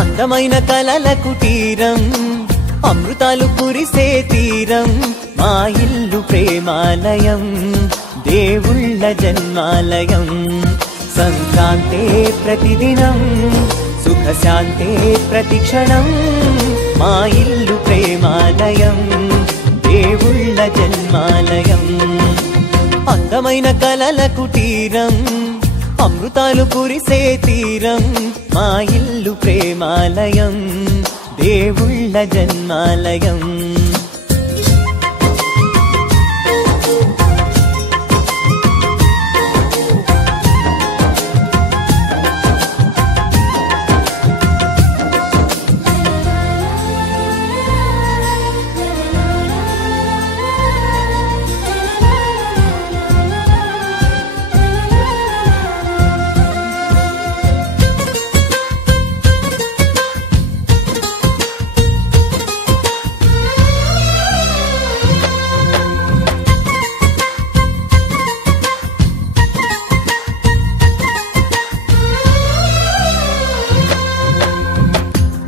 అందమైన కలల కుటీరం అమృతాలు కురిసే తీరం మా ఇల్లు ప్రేమాలయం దేవుళ్ళ జన్మాలయం సంక్రాంతే ప్రతిదినం సుఖశాంతే ప్రతిక్షణం మా ఇల్లు ప్రేమాలయం దేవుళ్ళ జన్మాలయం అందమైన కలల కుటీరం అమృతాలు కురిసే తీరం మా ఇల్లు ప్రేమాలయం దేవుళ్ళ జన్మాలయం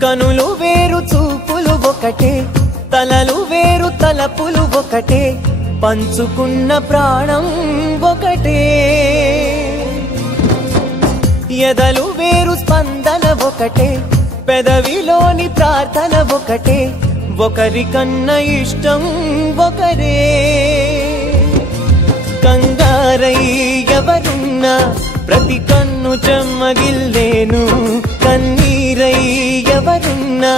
కనులు వేరు చూపులు ఒకటే తలలు వేరు తలపులు ఒకటే పంచుకున్న ప్రాణం ఒకటే ఎదలు వేరు స్పందన ఒకటే పెదవిలోని ప్రార్థన ఒకటే ఒకరికన్నా ఇష్టం ఒకరే కంగారై ఎవరున్నా ప్రతి కన్ను చెమ్మగిల్లేను కన్నీరై ఎవరున్నా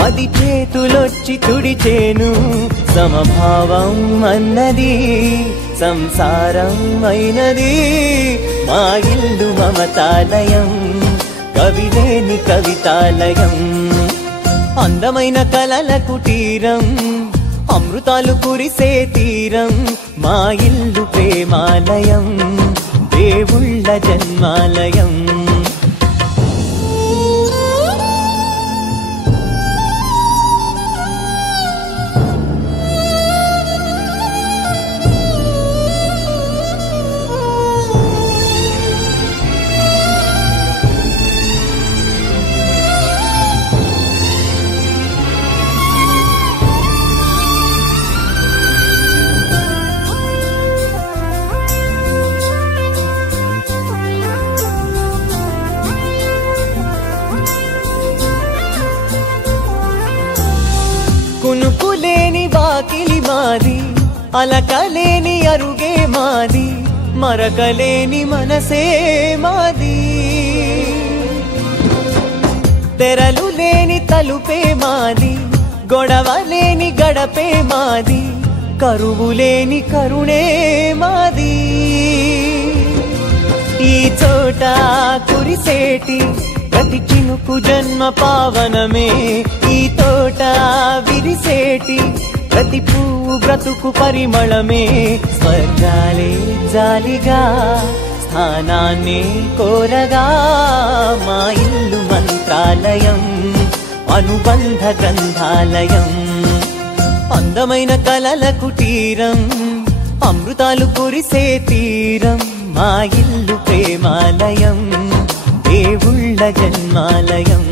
10 చేతులొచ్చి తుడిచేను సమభావం అన్నది సంసారం అయినది మా ఇల్లు మమతాలయం కవిలేని కవితాలయం అందమైన కలల కుటీరం అమృతాలు కురిసే తీరం మా ఇల్లు ప్రేమాలయం దేవుళ్ళ జన్మాలయం కునుకులేని వాకిలి మాది అలకలేని అరుగే మాది మరకలేని మనసే మాది తెరలు లేని తలుపే మాది గొడవ లేని గడపే మాది కరువు లేని కరుణే మాది ఈ చోట కురిసేటి ప్రతి చినుకు జన్మ పావనమే ఈ తోట విరిసేటి ప్రతి పువ్వు బ్రతుకు పరిమళమే స్వర్గాలే జాలిగా స్థానాన్ని కోరగా మా ఇల్లు మంత్రాలయం అనుబంధ గ్రంథాలయం అందమైన కలల కుటీరం అమృతాలు కురిసే తీరం మా ఇల్లు ప్రేమాలయం దేవుళ్ళ జన్మాలయం